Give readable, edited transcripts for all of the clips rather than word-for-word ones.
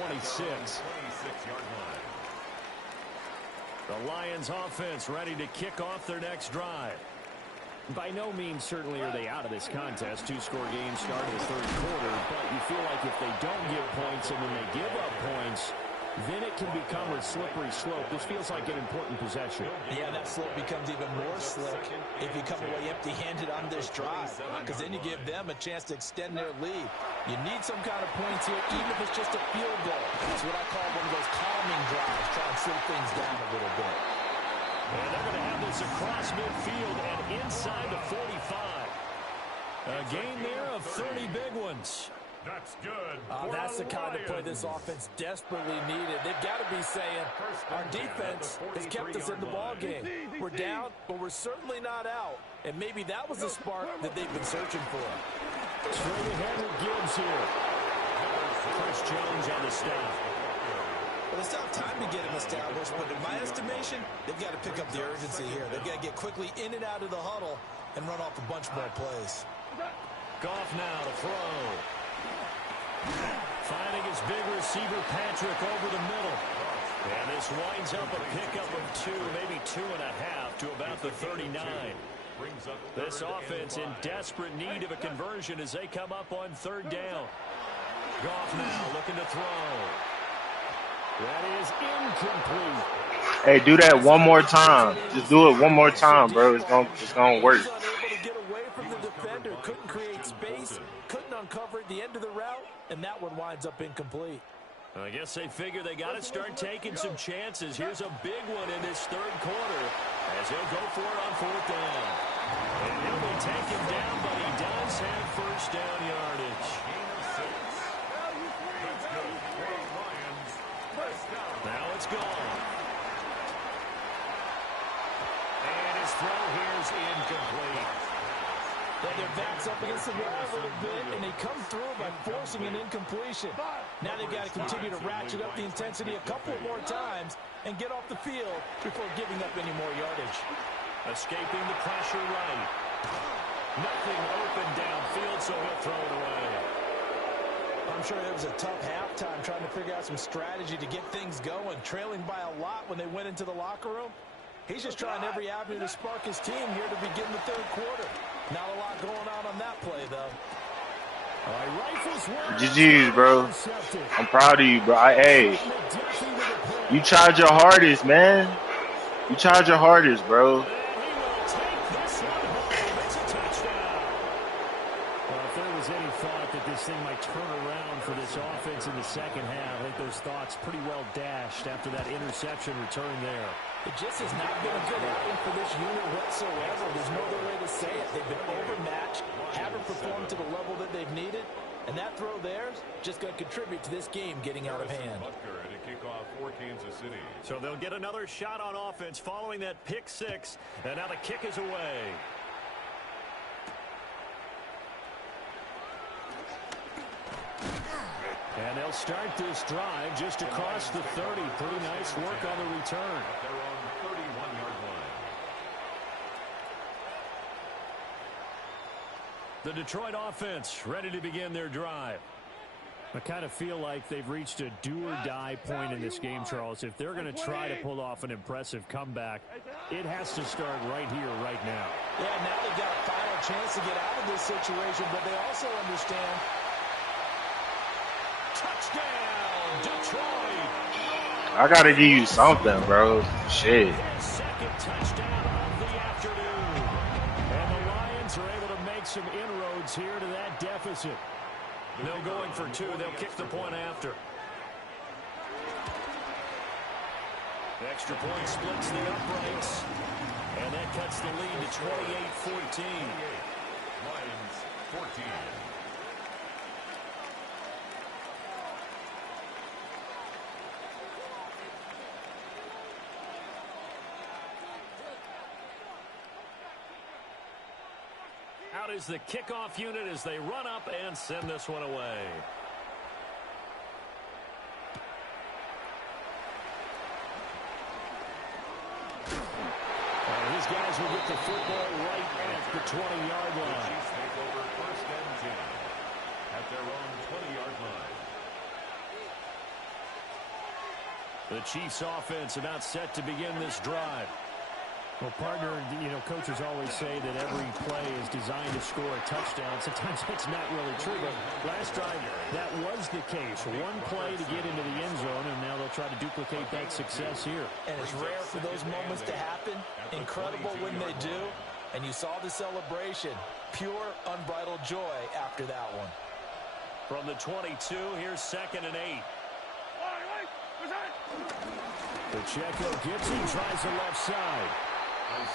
26. The Lions offense ready to kick off their next drive. By no means certainly are they out of this contest. Two-score game start of the third quarter, but you feel like if they don't get points and then they give up points, then it can become a slippery slope. This feels like an important possession. Yeah, that slope becomes even more slick if you come away empty-handed on this drive, because then you give them a chance to extend their lead. You need some kind of points here, even if it's just a field goal. It's what I call one of those calming drives, try and slow things down a little bit. And they're going to have this across midfield and inside the 45. A gain there of 30 big ones. That's good. That's the kind of play this offense desperately needed. They've got to be saying, our defense has kept us in the ball game. We're down, but we're certainly not out. And maybe that was the spark that they've been searching for. Straight ahead with Gibbs here. Chris Jones on the stop. Well, it's not time to get him established, but in my estimation, they've got to pick up the urgency here. They've got to get quickly in and out of the huddle and run off a bunch more plays. Goff now to throw. Finding his big receiver, Patrick, over the middle. And this winds up a pickup of 2, maybe 2.5 to about the 39. This offense in desperate need of a conversion as they come up on third down. Goff now looking to throw. That is incomplete. Hey, do that one more time. Just do it one more time, bro. It's gonna work. Unable to get away from the defender, couldn't create space, couldn't uncover at the end of the route, and that one winds up incomplete. I guess they figure they got to start taking some chances. Here's a big one in this third quarter as he'll go for it on fourth down. And he'll be taken down, but he does have first down yardage. Now it's gone. And his throw here's incomplete. Well, their back's up against the wall a little bit, and they come through by forcing an incompletion. Now they've got to continue to ratchet up the intensity a couple more times and get off the field before giving up any more yardage. Escaping the pressure right. Nothing open downfield, so he'll throw it away. I'm sure it was a tough halftime trying to figure out some strategy to get things going, trailing by a lot when they went into the locker room. He's just trying every avenue to spark his team here to begin the third quarter. Not a lot going on that play, though. GG's, bro. I'm proud of you, bro. Hey, you tried your hardest, man. You tried your hardest, bro. In the second half, I think those thoughts pretty well dashed after that interception return there. It just has not been a good outing for this unit whatsoever. There's no other way to say it. They've been overmatched, haven't performed to the level that they've needed, and that throw there is just going to contribute to this game getting out of hand. So they'll get another shot on offense following that pick six, and now the kick is away. And they'll start this drive just across the 30. Pretty nice work on the return. They're on the 31-yard line. The Detroit offense ready to begin their drive. I kind of feel like they've reached a do-or-die point in this game, Charles. If they're going to try to pull off an impressive comeback, it has to start right here, right now. Yeah, now they've got a final chance to get out of this situation, but they also understand. Touchdown, Detroit. I gotta give you something, bro. Shit. Second touchdown of the afternoon. And the Lions are able to make some inroads here to that deficit. No going for two. They'll kick the point after. Extra point splits the uprights. And that cuts the lead to 28-14. Lions 14. Out is the kickoff unit as they run up and send this one away. These guys will get the football right at the 20-yard line. Chiefs take over first and 10 at their own 20-yard line. The Chiefs offense about set to begin this drive. Well, partner, you know, coaches always say that every play is designed to score a touchdown. Sometimes that's not really true, but last drive, that was the case. One play to get into the end zone, and now they'll try to duplicate that success here. And it's rare for those moments to happen. Incredible when they do. And you saw the celebration. Pure, unbridled joy after that one. From the 22, here's 2nd and 8. Pacheco gets him, tries the left side.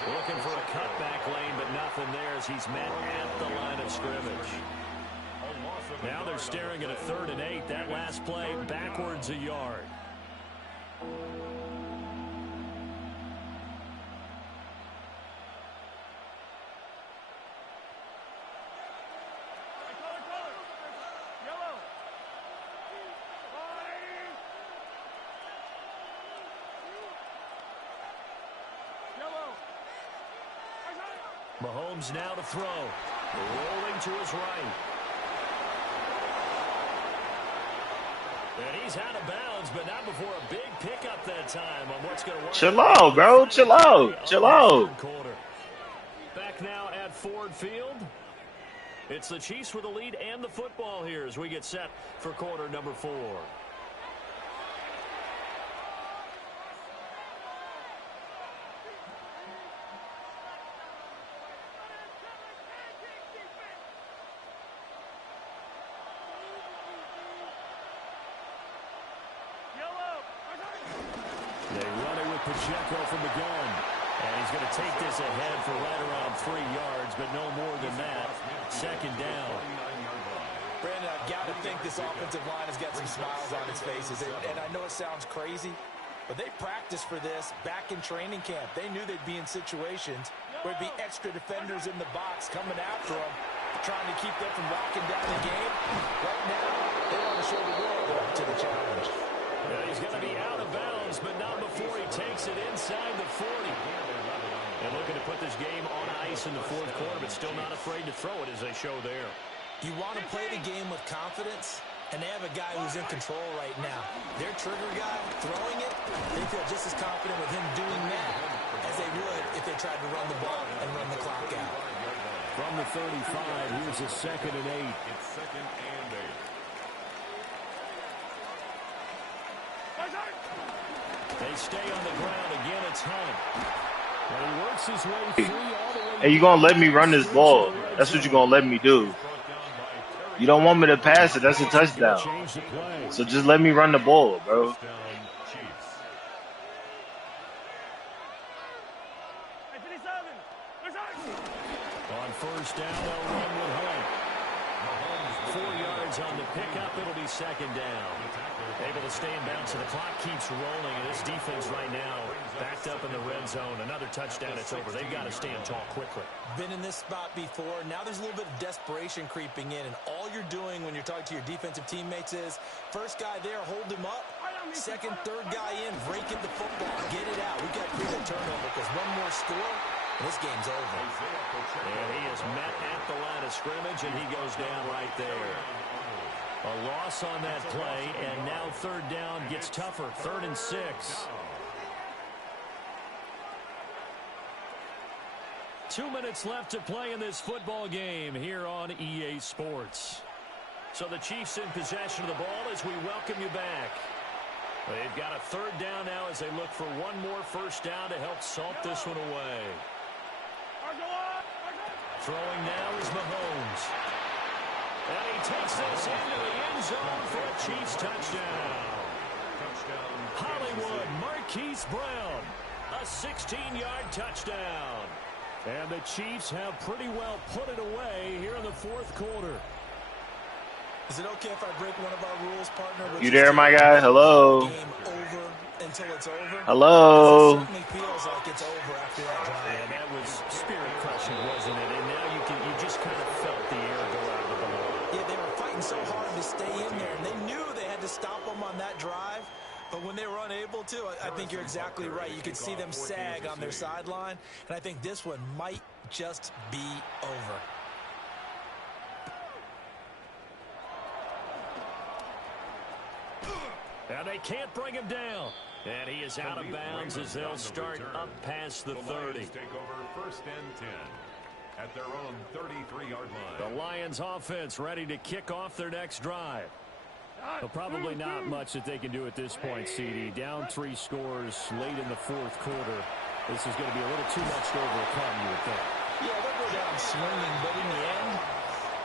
Looking for a cutback lane, but nothing there as he's met at the line of scrimmage. Now they're staring at a 3rd and 8. That last play, backwards a yard. Mahomes now to throw. Rolling to his right. And he's out of bounds, but not before a big pickup that time on what's going to work. Chill out, bro. Chill out. Chill out. Back now at Ford Field. It's the Chiefs with the lead and the football here as we get set for quarter number 4. They run it with Pacheco from the gun. And he's going to take this ahead for right around 3 yards, but no more than that. 2nd down. Brandon, I've got to think this offensive line has got some smiles on its faces. And I know it sounds crazy, but they practiced for this back in training camp. They knew they'd be in situations where there'd be extra defenders in the box coming after them, trying to keep them from locking down the game. Right now, they want to show the world up to the challenge. Yeah, he's going to be out of bounds, but not before he takes it inside the 40. And looking to put this game on ice in the 4th quarter, but still not afraid to throw it as they show there. You want to play the game with confidence, and they have a guy who's in control right now. Their trigger guy throwing it, they feel just as confident with him doing that as they would if they tried to run the ball and run the clock out. From the 35, here's a 2nd and 8. It's 2nd and 8. They stay on the ground. Again, it's Hunt. And he works his way free all the way. Hey, you gonna let me run this ball? That's what you're gonna let me do. You don't want me to pass it. That's a touchdown. So just let me run the ball, bro. On 1st down, they'll run with Hunt. 4 yards on the pickup. It'll be 2nd down. Able to stay in bounds, and the clock keeps rolling. And this defense right now backed up in the red zone. Another touchdown, it's over. They've got to stand tall quickly. Been in this spot before. Now there's a little bit of desperation creeping in, and all you're doing when you're talking to your defensive teammates is first guy there, hold him up. Second, third guy in, break it the football, get it out. We've got to create a turnover because one more score, and this game's over. And he is met at the line of scrimmage, and he goes down right there. A loss on that play, and now 3rd down gets tougher. 3rd and 6. Two minutes left to play in this football game here on EA Sports. So the Chiefs in possession of the ball as we welcome you back. They've got a 3rd down now as they look for one more 1st down to help salt this one away. Throwing now is Mahomes. And he takes this into the end zone for a Chiefs touchdown. Hollywood Marquise Brown. A 16-yard touchdown. And the Chiefs have pretty well put it away here in the 4th quarter. Is it okay if I break one of our rules, partner? You there, my guy? Hello. Game over until it's over. Hello. It certainly feels like it's over after that drive. Yeah, that was spirit crushing, wasn't it? And now you just kind of felt the air go out of the balloon. Yeah, they were fighting so hard to stay in there, and they knew they had to stop them on that drive. But when they were unable to, I think you're exactly right. You could see them sag on their sideline, and I think this one might just be over. And they can't bring him down. And he is out of bounds as they'll start up past the 30. Take over 1st and 10 at their own 33-yard line. The Lions offense ready to kick off their next drive. Well, probably not much that they can do at this point, CD. Down 3 scores late in the 4th quarter. This is going to be a little too much to overcome, you would think. Yeah, they'll go down swinging, but in the end,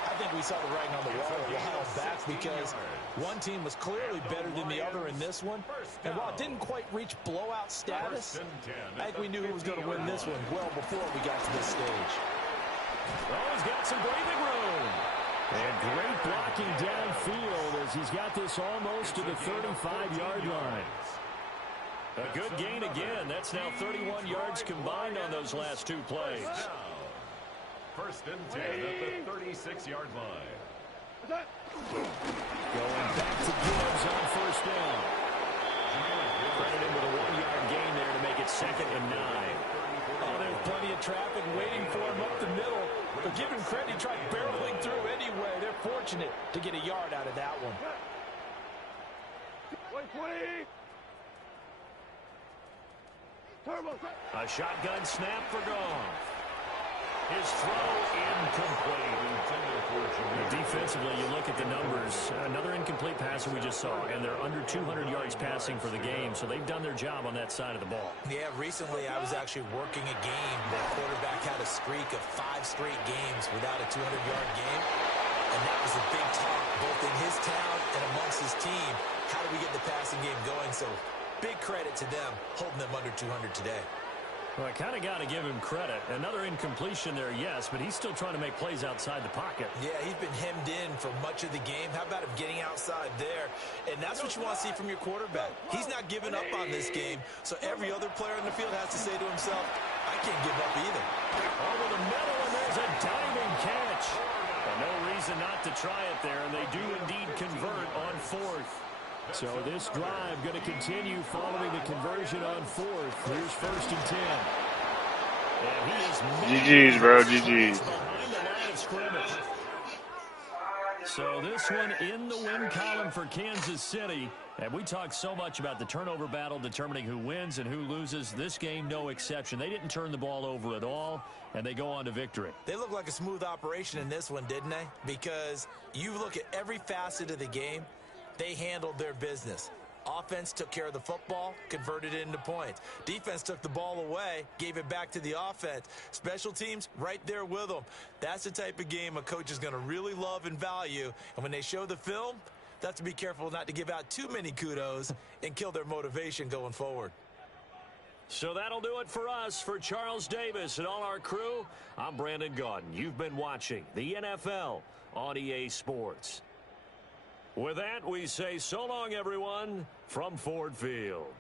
I think we saw the writing on the wall a while back because one team was clearly better than the other in this one. And while it didn't quite reach blowout status, I think we knew who was going to win this one well before we got to this stage. Oh, he's got some breathing room. And great blocking downfield as he's got this almost to the 35-yard line. A good gain again. That's now 31 yards combined on those last 2 plays. 1st and 10 at the 36-yard line. Going back to Gibbs on 1st down. Credit him with a 1-yard gain there to make it 2nd and 9. Oh, there's plenty of traffic waiting for him up the middle. But give him credit, he tried barreling through anyway. They're fortunate to get a yard out of that one. A shotgun snap for Goff. His throw incomplete. Defensively, you look at the numbers. Another incomplete passer we just saw, and they're under 200 yards passing for the game, so they've done their job on that side of the ball. Yeah, recently I was actually working a game. The quarterback had a streak of 5 straight games without a 200-yard game, and that was a big talk, both in his town and amongst his team. How do we get the passing game going? So big credit to them, holding them under 200 today. Well, I kind of got to give him credit. Another incompletion there, yes, but he's still trying to make plays outside the pocket. Yeah, he's been hemmed in for much of the game. How about him getting outside there? And that's what you want to see from your quarterback. He's not giving up on this game, so every other player in the field has to say to himself, I can't give up either. Over the middle, and there's a diving catch. Well, no reason not to try it there, and they do indeed convert on 4th. So this drive going to continue following the conversion on 4th. Here's 1st and 10. And he is GG's, bro. GG's. behind the line of scrimmage. So this one in the win column for Kansas City. And we talked so much about the turnover battle determining who wins and who loses. This game, no exception. They didn't turn the ball over at all, and they go on to victory. They look like a smooth operation in this one, didn't they? Because you look at every facet of the game, they handled their business. Offense took care of the football, converted it into points. Defense took the ball away, gave it back to the offense. Special teams, right there with them. That's the type of game a coach is going to really love and value. And when they show the film, they have to be careful not to give out too many kudos and kill their motivation going forward. So that'll do it for us. For Charles Davis and all our crew, I'm Brandon Gaudin. You've been watching the NFL on EA Sports. With that, we say so long, everyone, from Ford Field.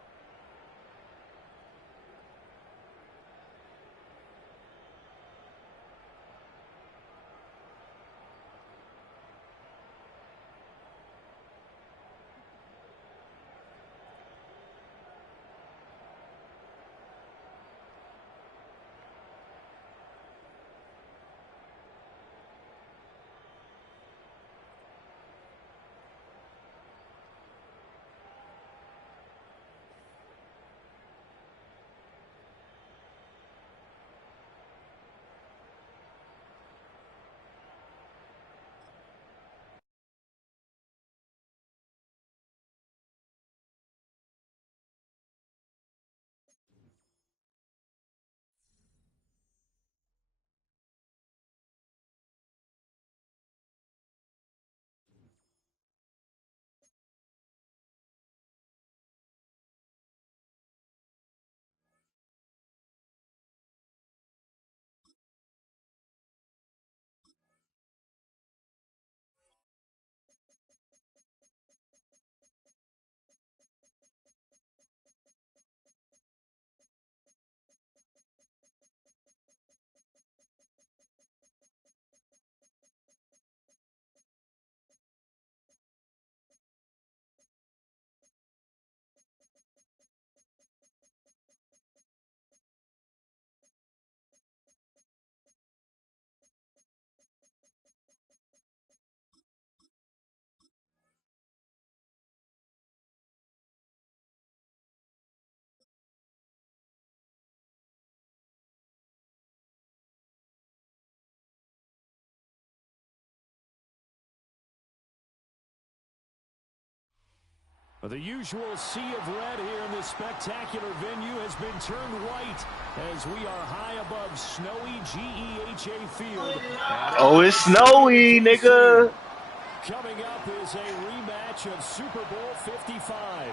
The usual sea of red here in this spectacular venue has been turned white as we are high above snowy GEHA Field. Oh, it's snowy, nigga. Coming up is a rematch of Super Bowl 55,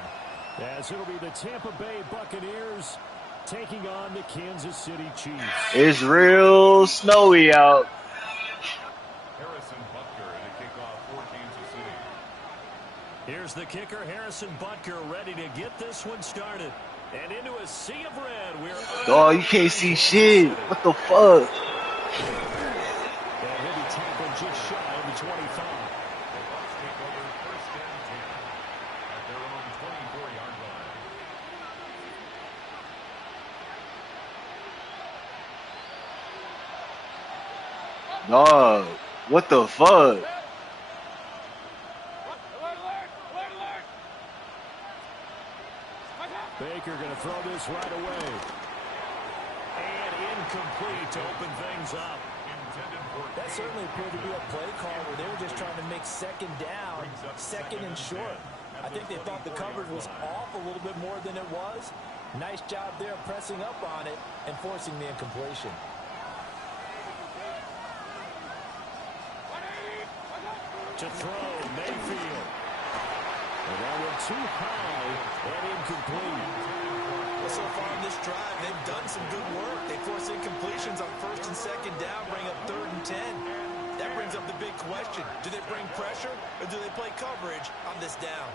as it'll be the Tampa Bay Buccaneers taking on the Kansas City Chiefs. It's real snowy out. Harrison Butker to kick off for Kansas City. Here's the kicker, Harrison Butker, ready to get this one started. And into a sea of red. Oh, you can't see shit. What the fuck? That heavy tackle just shy of the 25. Dog, what the fuck? Baker going to throw this right away. And incomplete to open things up. That certainly appeared to be a play call where they were just trying to make second down, second and short. I think they thought the coverage was off a little bit more than it was. Nice job there pressing up on it and forcing the incompletion. To throw, Mayfield. And that went too high and incomplete. Well, so far in this drive, they've done some good work. They force incompletions on first and second down, bring up 3rd and 10. That brings up the big question. Do they bring pressure or do they play coverage on this down?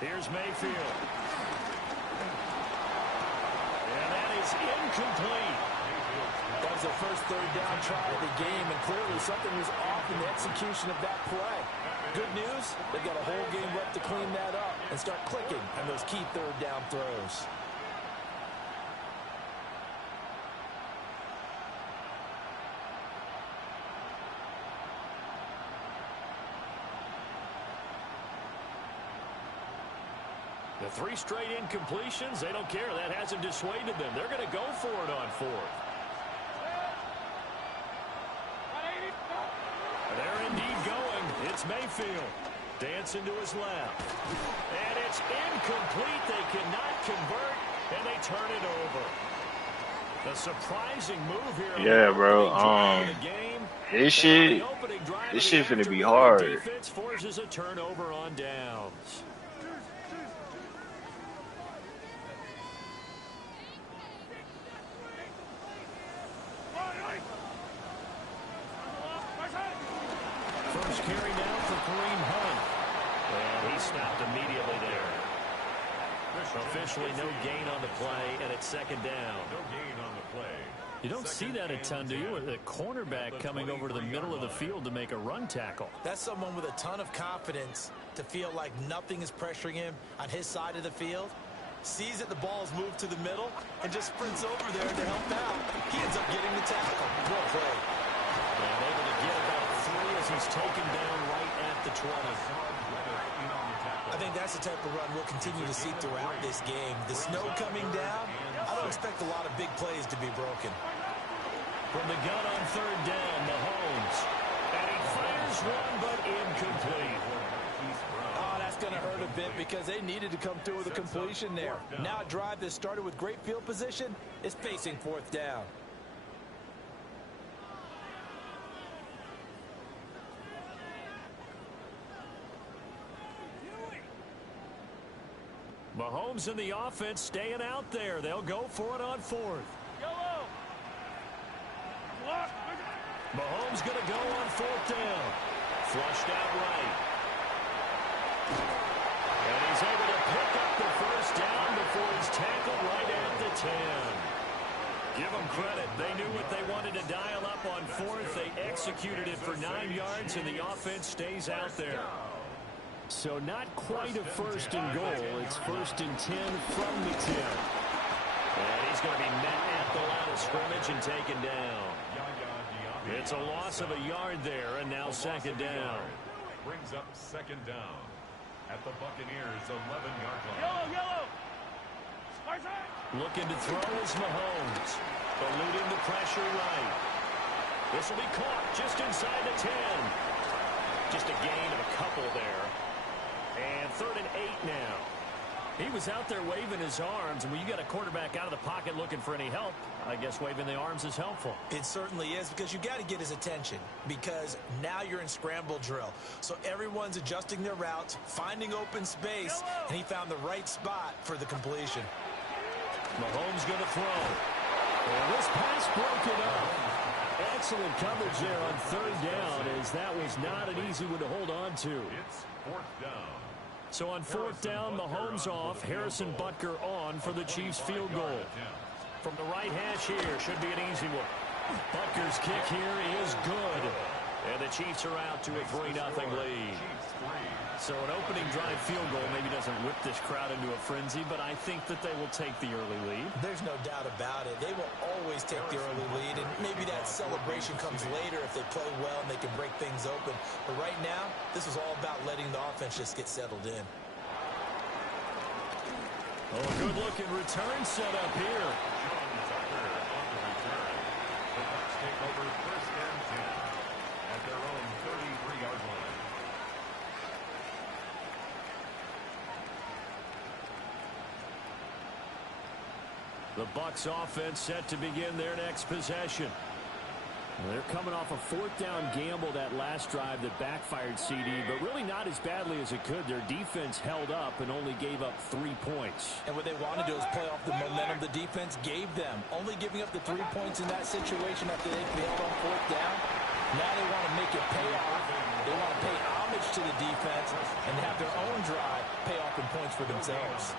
Here's Mayfield. And that is incomplete. That was their first 3rd down try of the game, and clearly something was off in the execution of that play. Good news, they've got a whole game left to clean that up and start clicking on those key 3rd down throws. The 3 straight incompletions, they don't care. That hasn't dissuaded them. They're going to go for it on 4th. They're indeed going. It's Mayfield. Dancing to his left. And it's incomplete. They cannot convert, and they turn it over. A surprising move here. Yeah, bro. This shit finna be hard. Defense forces a turnover on downs. First carry down for Kareem Hunt. And he stopped immediately there. Officially no gain on the play, and it's 2nd down. No gain on the play. You don't see that a ton, do you? With a cornerback coming over to the middle of the field to make a run tackle. That's someone with a ton of confidence to feel like nothing is pressuring him on his side of the field. Sees that the ball is moved to the middle and just sprints over there to help out. He ends up getting the tackle. Well played. And able to get about 3 as he's taken down right at the 20. I think that's the type of run we'll continue to see throughout this game. The snow coming down, I don't expect a lot of big plays to be broken. From the gun on 3rd down, Mahomes. And he fires one, but incomplete. Oh, that's going to hurt a bit because they needed to come through with a completion there. Now a drive that started with great field position is facing 4th down. Mahomes and the offense staying out there. They'll go for it on 4th. Mahomes going to go on 4th down. Flushed out right. And he's able to pick up the first down before he's tackled right at the 10. Give them credit. They knew what they wanted to dial up on 4th. They executed it for 9 yards, and the offense stays out there. So not quite a 1st and goal. It's 1st and 10 from the 10. And he's going to be met at the line of scrimmage and taken down. It's a loss of a yard there, and now 2nd down. Brings up 2nd down at the Buccaneers' 11-yard line. Looking to throw is Mahomes. Eluding the pressure right. This will be caught just inside the 10. Just a gain of a couple there. And 3rd and 8 now. He was out there waving his arms, and when you got a quarterback out of the pocket looking for any help, I guess waving the arms is helpful. It certainly is, because you got to get his attention, because now you're in scramble drill. So everyone's adjusting their routes, finding open space, and he found the right spot for the completion. Mahomes going to throw. And this pass broken up. Excellent coverage there on 3rd down, as that was not an easy one to hold on to. It's 4th down. So on 4th down, Mahomes off, Harrison Butker on for the Chiefs field goal. From the right hash here, should be an easy one. Butker's kick here is good. And the Chiefs are out to a 3-0 lead. So an opening drive field goal maybe doesn't whip this crowd into a frenzy, but I think that they will take the early lead. There's no doubt about it. They will always take the early lead, and maybe that celebration comes later if they play well and they can break things open. But right now, this is all about letting the offense just get settled in. Oh, a good-looking return set up here. Take over 1st and 10 at their own 33-yard line. The Bucs offense set to begin their next possession. They're coming off a 4th down gamble that last drive that backfired, CD, but really not as badly as it could. Their defense held up and only gave up 3 points. And what they want to do is play off the momentum the defense gave them. Only giving up the 3 points in that situation after they failed on 4th down. Now they want to make it pay off. They want to pay homage to the defense and have their own drive pay off in points for themselves.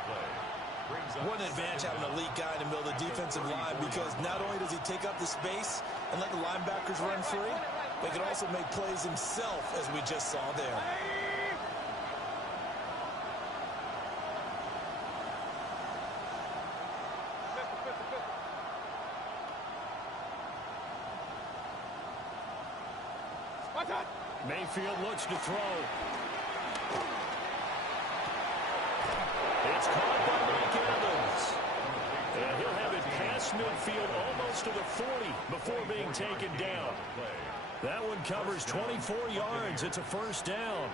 What an advantage having an elite guy in the middle of the defensive line, because not only does he take up the space and let the linebackers run free, but he can also make plays himself, as we just saw there. Mayfield looks to throw. It's caught by Mike Evans. And he'll have it past midfield almost to the 40 before being taken down. That one covers 24 yards. It's a 1st down.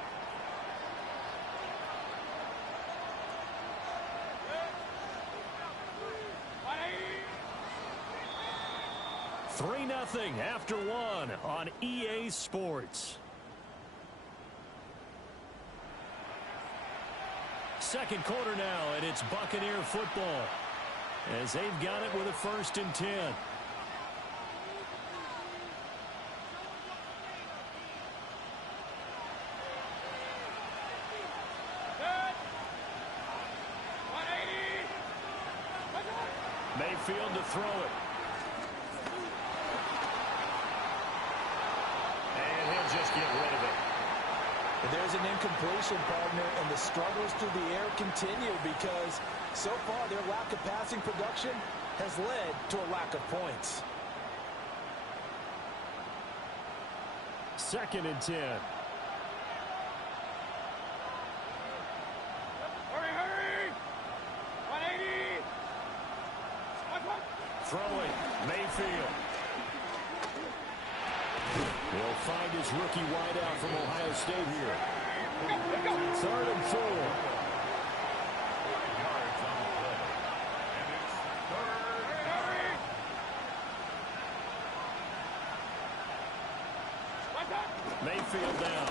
Three 3-0 after 1 on EA Sports. Second quarter now, and it's Buccaneer football as they've got it with a 1st and 10. Mayfield to throw it. And he'll just get rid of it. There's an incompletion, partner, and the struggles through the air continue because so far their lack of passing production has led to a lack of points. 2nd and 10. Hurry! 180! Throwing, Mayfield. He'll find his rookie wideout from Ohio State here. 3rd and 4. Mayfield down.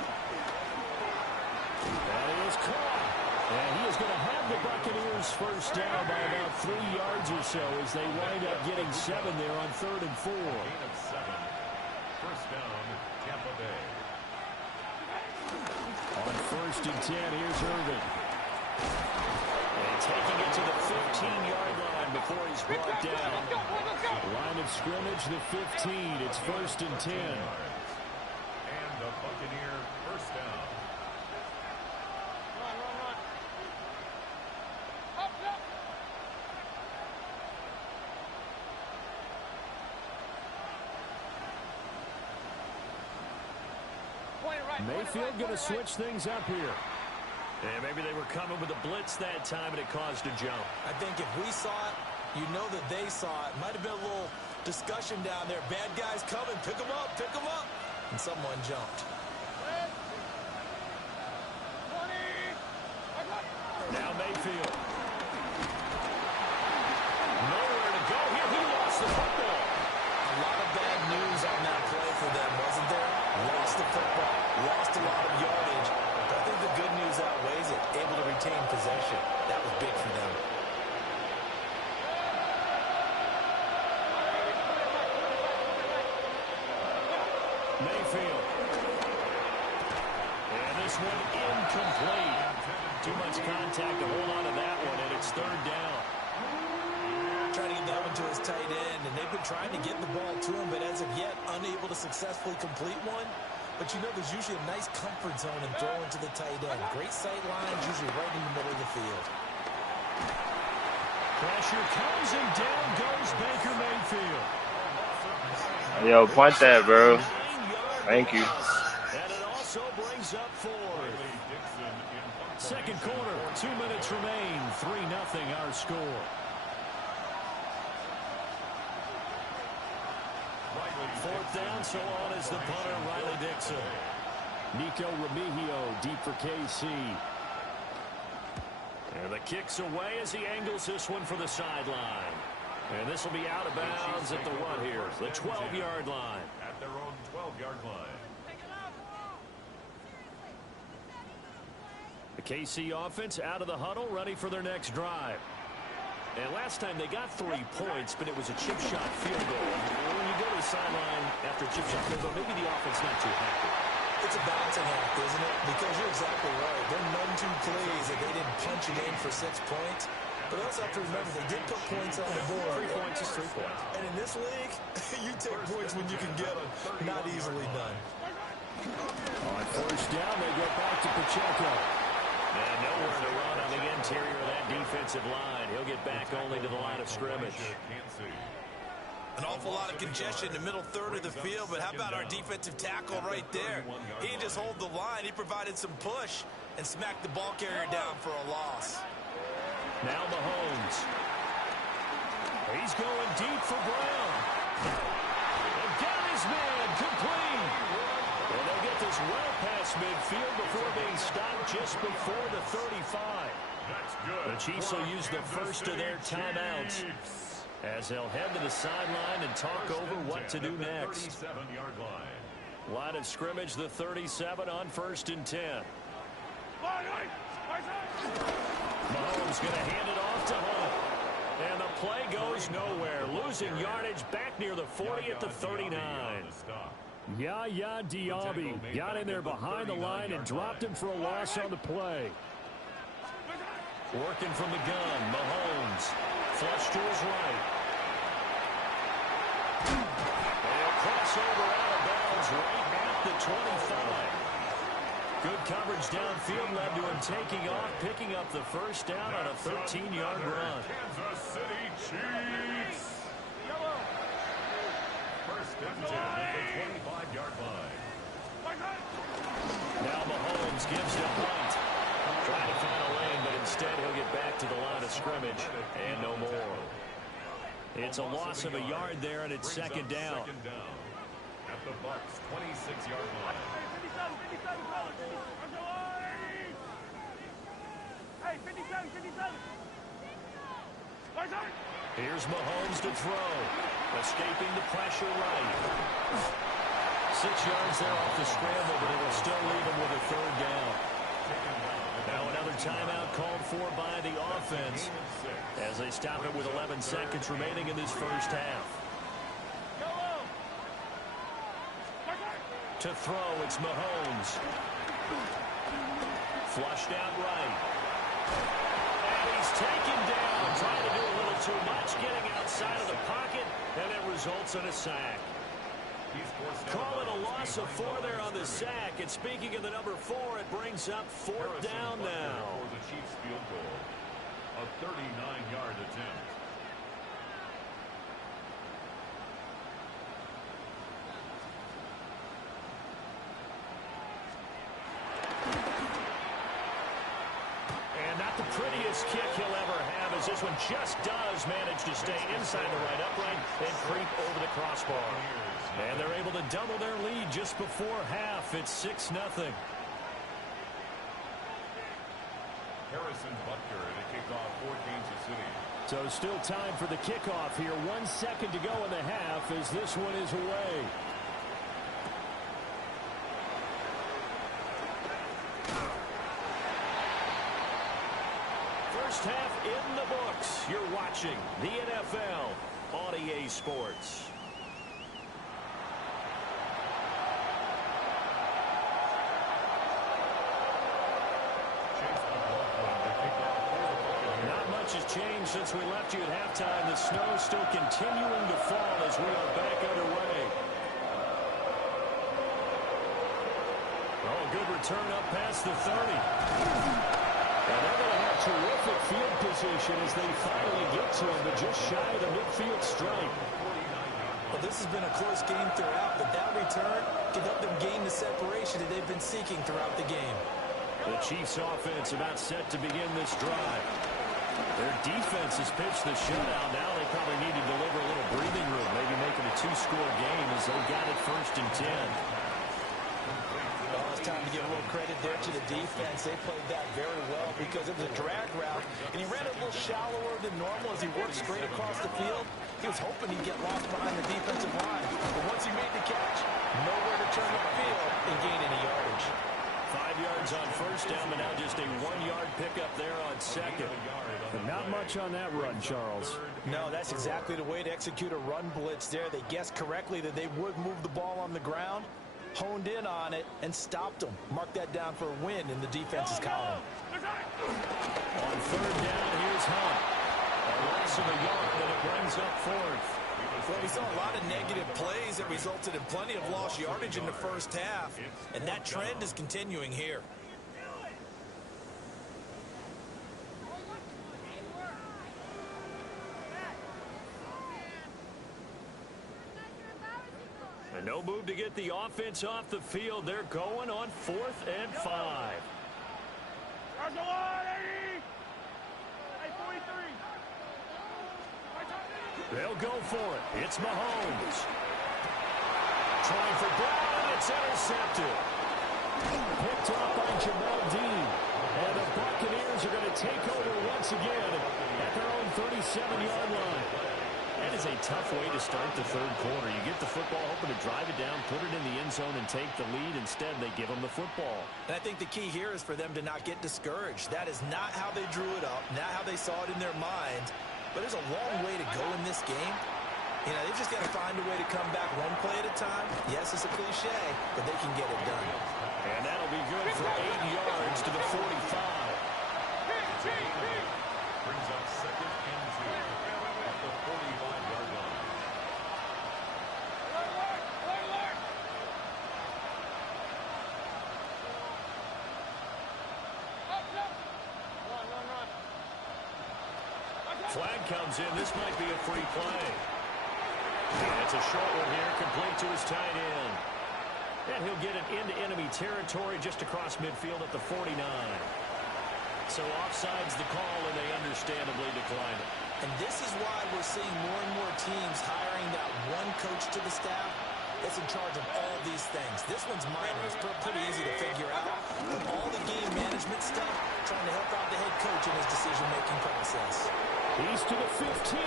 And he is caught. And he is going to have the Buccaneers 1st down by about 3 yards or so as they wind up getting 7 there on 3rd and 4. 1st down, Tampa Bay. On 1st and 10, here's Irvin. And taking it to the 15-yard line before he's brought down. Line of scrimmage, the 15. It's 1st and 10. And the Buccaneer 1st down. Run. Up. Mayfield going to switch things up here. And maybe they were coming with a blitz that time and it caused a jump. I think if we saw it, You know that they saw it. Might have been a little discussion down there. Bad guys coming. Pick them up. Pick them up. And someone jumped. Now Mayfield. Nowhere to go here. He lost the football. A lot of bad news on that play for them, wasn't there? Lost the football. Lost a lot of yardage. But I think the good news outweighs it. Able to retain possession. That was big for them. Mayfield. And this one incomplete. Too much contact to hold on to that one, and it's third down. Trying to get that one to his tight end, and they've been trying to get the ball to him, but as of yet, unable to successfully complete one. But you know there's usually a nice comfort zone in throwing to the tight end. Great sight lines, usually right in the middle of the field. Pressure comes, and down goes Baker Mayfield. Yo, punt that, bro. Thank you. And it also brings up fourth. Second quarter, 2 minutes remain. 3-0 our score. Fourth down, so on is the punter, Riley Dixon. Nico Remigio deep for KC. And the kick's away as he angles this one for the sideline. And this will be out of bounds at the what here? The 12-yard line. At their own 12-yard line. The KC offense out of the huddle, ready for their next drive. And last time they got 3 points, but it was a chip shot field goal. When you go to the sideline after a chip shot field goal, maybe the offense not too happy. It's a balancing act, isn't it? Because you're exactly right. There are none too plays that they didn't punch it in for 6 points. But also have to remember they did put points on the board. 3 points is 3 points. And in this league, you take points when you can get them. Not easily done. On first down, they go back to Pacheco. And nowhere to run on the interior of that defensive line. He'll get back only to the line of scrimmage. An awful lot of congestion in the middle third of the field, but how about our defensive tackle right there? He didn't just hold the line. He provided some push and smacked the ball carrier down for a loss. Now Mahomes. He's going deep for Brown. And down his man, complete. And they'll get this well past midfield before being stopped just before the 35. The Chiefs will use the first of their timeouts as they'll head to the sideline and talk over what to do next. Line of scrimmage, the 37 on 1st and 10. Mahomes going to hand it off to Hunt. And the play goes nowhere. Losing yardage back near the 40 at the 39. Yaya Diaby got in there behind the line and dropped him for a loss on the play. Working from the gun, Mahomes. Flush to his right. And a crossover out of bounds right at the 25. Good coverage downfield led to him taking off, picking up the first down on a 13-yard run. Kansas City Chiefs. First and 10 at the 25-yard line. Now Mahomes gives to Hunt. Trying to find a lane, but instead he'll get back to the line of scrimmage and no more. It's a loss of a yard there, and it's second down. At the Bucs 26-yard line. Here's Mahomes to throw. Escaping the pressure right. 6 yards there off the scramble, but it'll still leave him with a third down. Now another timeout called for by the offense as they stop it with 11 seconds remaining in this first half. To throw, it's Mahomes. Flushed out right. And he's taken down, trying to do a little too much, getting outside of the pocket, and it results in a sack. Calling a loss of 4 there on the sack. And speaking of the number 4, it brings up 4th down now. For the Chiefs field goal. A 39-yard attempt. And not the prettiest kick he'll ever have as this one just does manage to stay inside the right upright and creep over the crossbar. And they're able to double their lead just before half. It's 6-0. Harrison Butker to kick off for Kansas City. So still time for the kickoff here. 1 second to go in the half as this one is away. First half in the books. You're watching the NFL on EA Sports. Has changed since we left you at halftime. The snow still continuing to fall as we are back underway. Oh, good return up past the 30. And they're going to have terrific field position as they finally get to him, but just shy of the midfield stripe. Well, this has been a close game throughout, but that return can help them gain the separation that they've been seeking throughout the game. The Chiefs offense about set to begin this drive. Their defense has pitched the shutout. Now they probably need to deliver a little breathing room, maybe make it a 2-score game as they got it 1st and 10. Well, it's time to give a little credit there to the defense. They played that very well because it was a drag route, and he ran it a little shallower than normal as he worked straight across the field. He was hoping he'd get lost behind the defensive line. But once he made the catch, nowhere to turn upfield and gain any yardage. 5 yards on first down, but now just a 1-yard pickup there on second. But not much on that run, Charles. No, that's exactly the way to execute a run blitz there. They guessed correctly that they would move the ball on the ground, honed in on it, and stopped them. Mark that down for a win in the defense's column. On 3rd down, here's Hunt. A loss of a yard, and it brings up 4th. Well, we saw a lot of negative plays that resulted in plenty of lost yardage in the first half, and that trend is continuing here. And no move to get the offense off the field. They're going on 4th and 5. They'll go for it. It's Mahomes. Trying for Brown. It's intercepted. Picked off by Jamal Dean. And the Buccaneers are going to take over once again at their own 37-yard line. That is a tough way to start the 3rd quarter. You get the football, hoping to drive it down, put it in the end zone, and take the lead. Instead, they give them the football. And I think the key here is for them to not get discouraged. That is not how they drew it up, not how they saw it in their minds. But there's a long way to go in this game. You know, they've just got to find a way to come back one play at a time. Yes, it's a cliche, but they can get it done. And that'll be good for 8 yards to the 45. Brings up 2nd and 2 at the 45-yard line. Flag comes in. This might be a free play. And it's a short one here, complete to his tight end. And he'll get it into enemy territory just across midfield at the 49. So offside's the call, and they understandably decline it. And this is why we're seeing more and more teams hiring that one coach to the staff that's in charge of all these things. This one's minor. It's pretty easy to figure out. But all the game management stuff, trying to help out the head coach in his decision-making process. He's to the 15.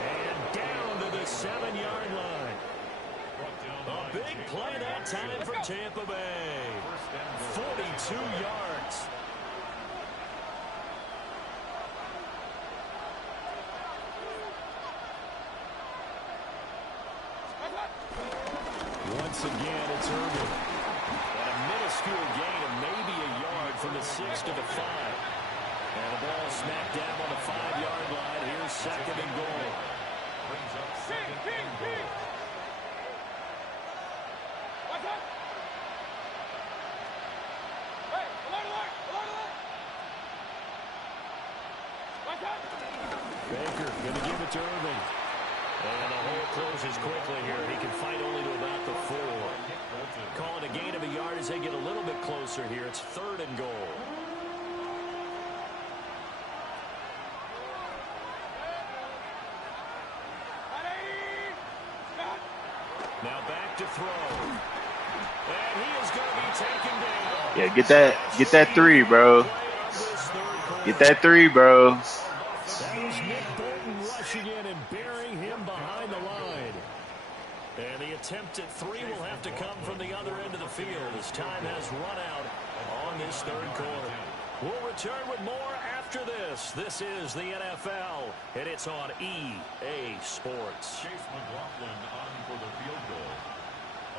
And down to the 7-yard line. A big play that time for Tampa Bay. 42 yards. Once again, it's Irvin. And a minuscule gain of maybe a yard from the 6 to the 5. And the ball smacked down on the 5-yard line. Here's 2nd and goal. Brings up 2nd and goal. Baker going to give it to Irvin. And the hole closes quickly here. He can fight only to about the 4. Calling a gain of a yard as they get a little bit closer here. It's 3rd and goal. Now back to throw. And he is going to be taken down. Yeah, get that 3, bro. Get that 3, bro. That was Nick Bolton rushing in and burying him behind the line. And the attempt at 3 will have to come from the other end of the field as time has run out on this third quarter. We'll return with more after this. This is the NFL, and it's on EA Sports. Chase McLaughlin on for the field goal.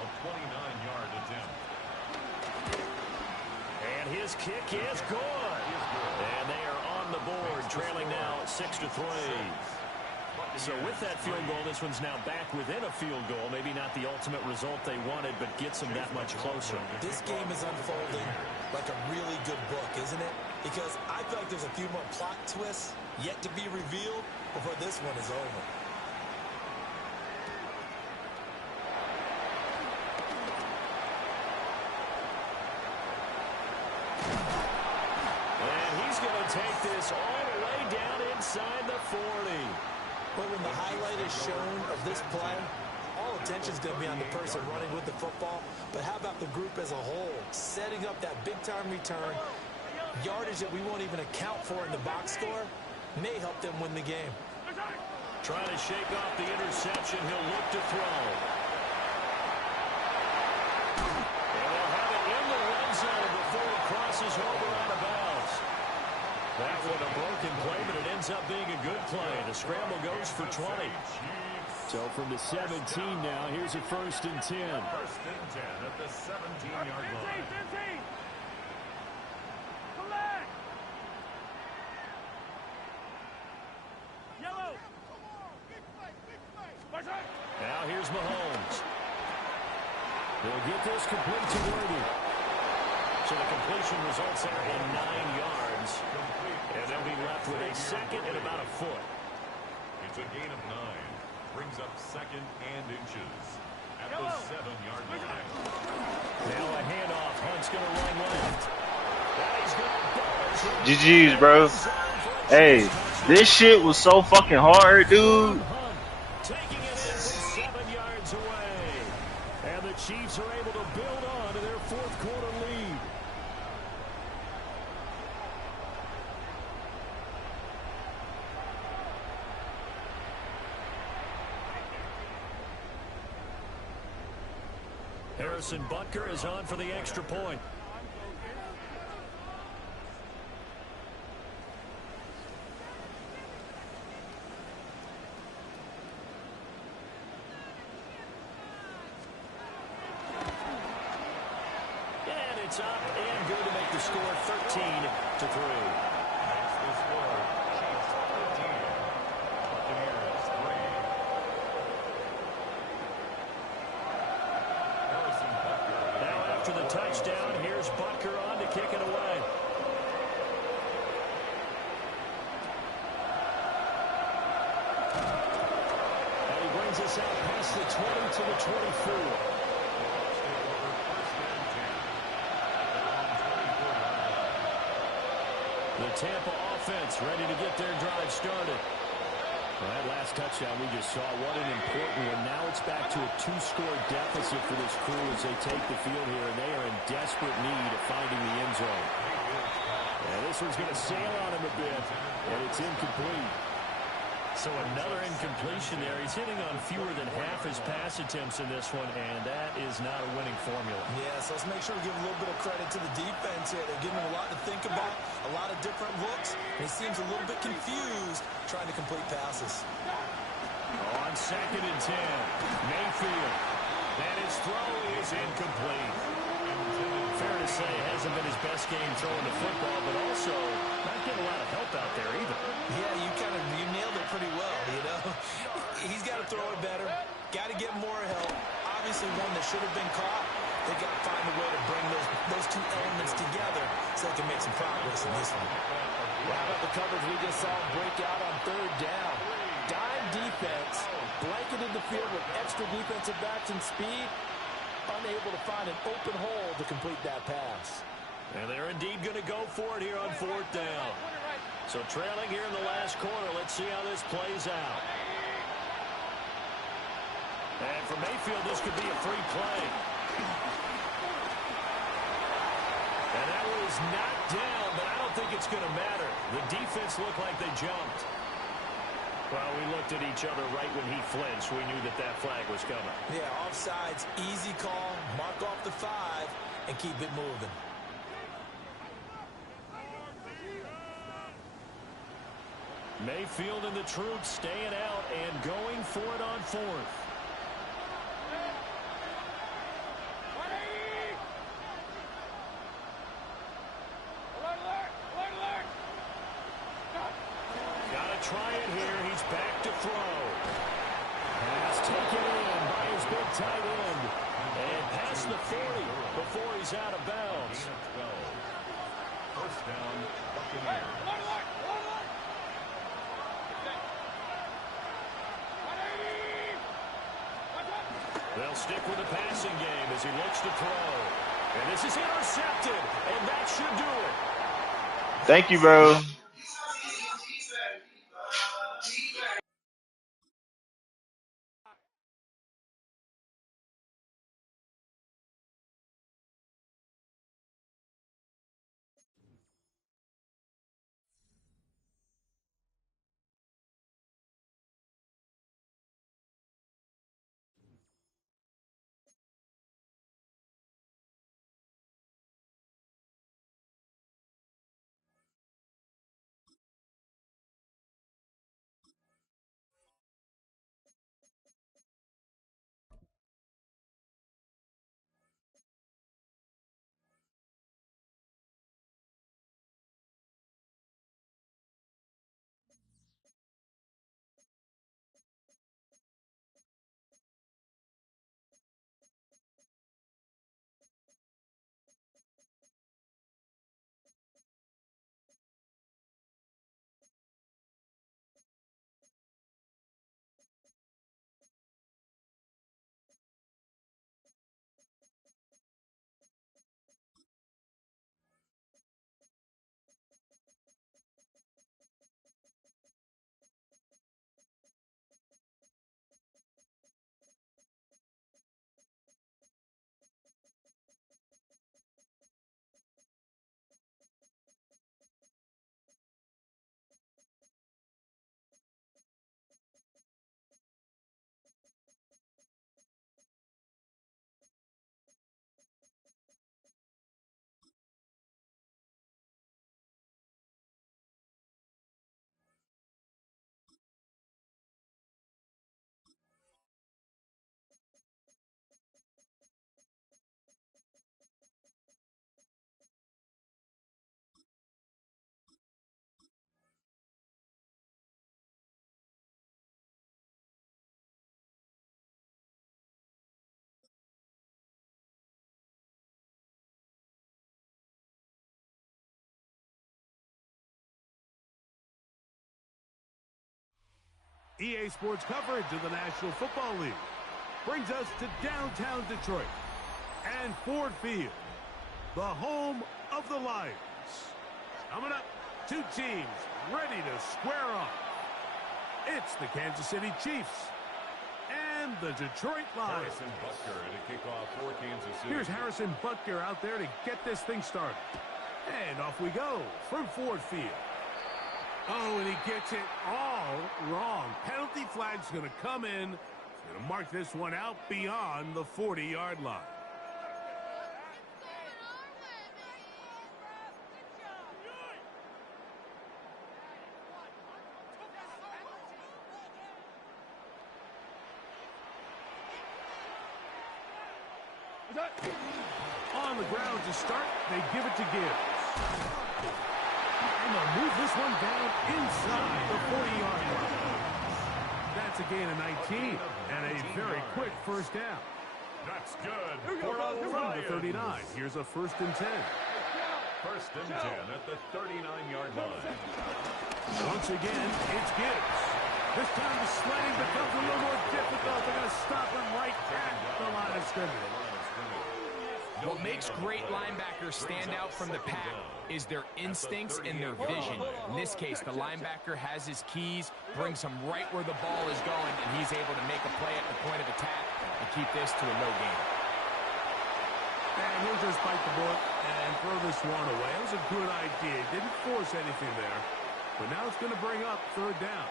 A 29-yard attempt. And his kick is good. And they are on the board, trailing now 6-3. So with that field goal, this one's now back within a field goal. Maybe not the ultimate result they wanted, but gets them that much closer. This game is unfolding like a really good book, isn't it? Because I feel like there's a few more plot twists yet to be revealed before this one is over. And he's going to take this all the way down inside the 40. But when the highlight is shown of this play, all attention is going to be on the person running with the football. But how about the group as a whole? Setting up that big-time return, yardage that we won't even account for in the box score, may help them win the game. Trying to shake off the interception. He'll look to throw. And they'll have it in the red zone before it crosses over out of bounds. That one a broken play, but it ends up being a good play. The scramble goes for 20. So from the 17 now, here's a 1st and 10. 1st and 10 at the 17-yard line. Yellow. Now here's Mahomes. They'll get this complete to Worthy. So the completion results there in 9 yards. And they'll be left with a second and about a foot. It's a gain of 9. Brings up 2nd and inches at the 7-yard line. Now a handoff. Hunt's going to run left. That he's going to GG's, bro. Hey, this shit was so fucking hard, dude. taking it in 7 yards away. And the Chiefs are able to build on to their 4th quarter lead. Harrison Butker is on for the extra point. And it's up and good to make the score 13-3. Makes the score Chiefs 13. Buccaneers 3. Harrison Butker. Now after the touchdown, here's Butker on to kick it away. And he brings us out past the 20 to the 24. The Tampa offense ready to get their drive started. Well, that last touchdown we just saw, what an important one. Now it's back to a 2-score deficit for this crew as they take the field here, and they are in desperate need of finding the end zone. And this one's going to sail on him a bit, and it's incomplete. So another incompletion there. He's hitting on fewer than half his pass attempts in this one, and that is not a winning formula. Yeah, so let's make sure we give a little bit of credit to the defense here. They're giving him a lot to think about, a lot of different looks, and he seems a little bit confused trying to complete passes. On 2nd and 10, Mayfield. And his throw is incomplete. Fair to say, hasn't been his best game throwing the football, but also not getting a lot of help out there either. Yeah, you nailed it pretty well, you know. He's got to throw it better, got to get more help. Obviously one that should have been caught. They got to find a way to bring those two elements together so they can make some progress in this one. How about the coverage we just saw break out on 3rd down? Dime defense, blanketed the field with extra defensive backs and speed, unable to find an open hole to complete that pass. And they're indeed going to go for it here on 4th down. So trailing here in the last quarter, let's see how this plays out. And for Mayfield, this could be a free play. And that was knocked down, but I don't think it's going to matter. The defense looked like they jumped. Well, we looked at each other right when he flinched. We knew that that flag was coming. Yeah, offsides, easy call. Mark off the 5 and keep it moving. Mayfield and the troops staying out and going for it on 4th. Try it here. He's back to throw. Pass taken in by his big tight end. And past the 40 before he's out of bounds. First down, Buccaneers. They'll stick with the passing game as he looks to throw. And this is intercepted. And that should do it. Thank you, bro. EA Sports coverage of the National Football League brings us to downtown Detroit and Ford Field, the home of the Lions. Coming up, 2 teams ready to square off. It's the Kansas City Chiefs and the Detroit Lions. Harrison Butker at a kickoff for Kansas City. Here's Harrison Butker out there to get this thing started. And off we go from Ford Field. Oh, and he gets it all wrong. Penalty flag's going to come in. He's going to mark this one out beyond the 40-yard line. On the ground to start, they give it to Gibbs. And they'll move this one down inside the 40-yard line. That's a gain of 19 and a very quick first down. That's good. From the 39, here's a 1st and 10. 1st and 10 at the 39-yard line. Once again, it's Gibbs. This time the sledding becomes a little more difficult. They're going to stop him right at the line of scrimmage. What makes great linebackers stand out from the pack is their instincts and their vision. In this case, the linebacker has his keys, brings him right where the ball is going, and he's able to make a play at the point of attack keep this to a no game. And he'll just bite the bullet and throw this one away. It was a good idea. Didn't force anything there. But now it's going to bring up third down.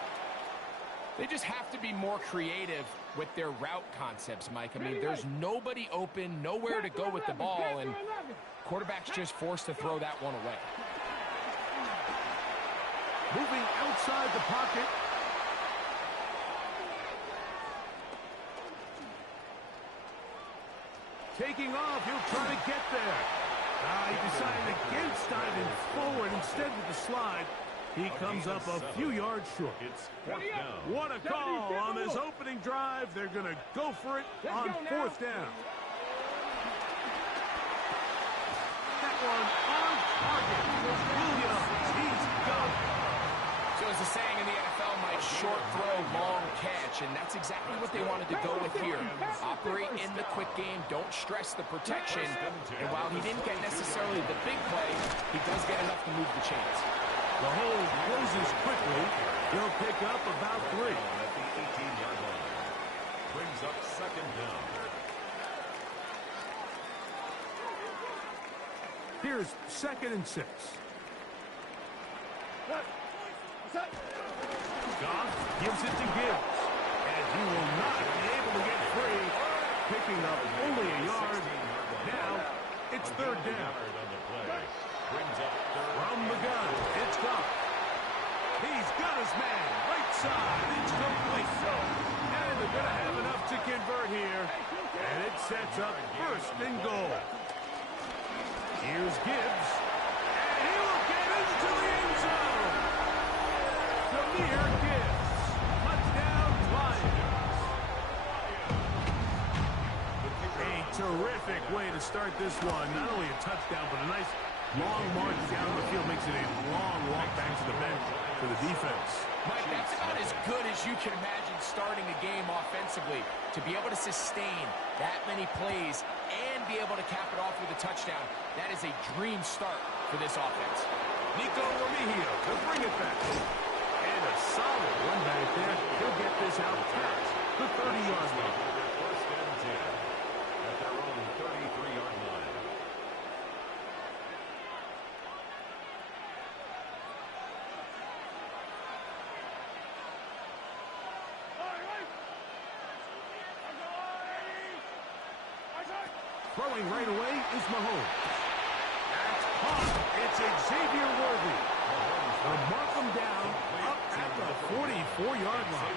They just have to be more creative with their route concepts, Mike. I mean, there's nobody open, nowhere to go with the ball, and quarterback's just forced to throw that one away. Moving outside the pocket. Taking off, he'll try to get there. He decided against diving forward instead with the slide. He comes up a few yards short. It's fourth down. What a call on this opening drive. They're going to go for it on fourth down. That one on target. Williams, he's gone. So as the saying in the NFL, Mike, short throw, long catch, and that's exactly what they wanted to go with here. Operate in the quick game, don't stress the protection, and while he didn't get necessarily the big play, he does get enough to move the chains. The hole closes quickly. He'll pick up about 3. At the 18-yard line. Brings up second down. Here's 2nd and 6. Goff gives it to Gibbs. And he will not be able to get free. Picking up only a yard. Now it's third down. Brings up third. From the gun, it's Goff. He's got his man, right side, it's complete. And they're going to have enough to convert here. And it sets up 1st and goal. Here's Gibbs. And he will get into the end zone. Samir Gibbs. Touchdown, Lions. A terrific way to start this one. Not only a touchdown, but a nice long march down the field. Makes it a long walk back to the bench for the defense. Mike, that's about as good as you can imagine starting a game offensively. To be able to sustain that many plays and be able to cap it off with a touchdown, that is a dream start for this offense. Nico Remigio to bring it back. And a solid run back there. He'll get this out past the 30-yard line. First and 10 at their own 33-yard line. Throwing right away is Mahomes. That's caught. It's Xavier Worthy. They'll mark him down up at the 44-yard line.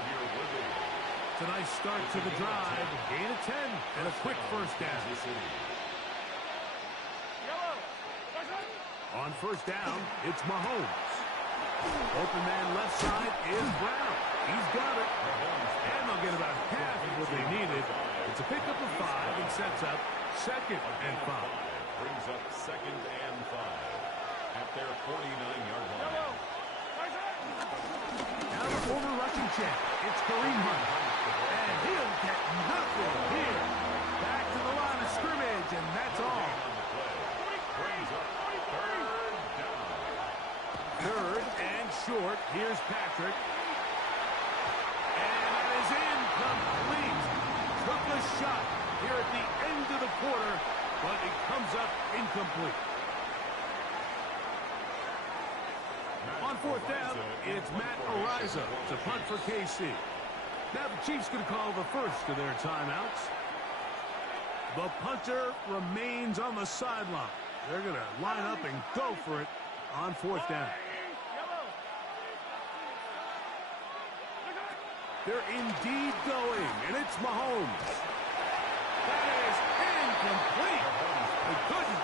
It's a nice start to the drive. Gain of 10 and a quick first down. On first down, it's Mahomes. Open man left side is Brown. He's got it. And they'll get about half of what they needed. It's a pickup of 5 and sets up 2nd and 5. Brings up 2nd and 5 at their 49-yard line. Now the former rushing champ, it's Kareem Hunt. And he'll get nothing here. Back to the line of scrimmage, and that's all. Brings up third down. Third and short. Here's Patrick. And that is incomplete. Took a shot here at the end of the quarter, but it comes up incomplete. On fourth down, it's Matt Ariza to punt for KC. Now the Chiefs going to call the first of their timeouts. The punter remains on the sideline. They're going to line up and go for it on fourth down. They're indeed going, and it's Mahomes. That is incomplete. They couldn't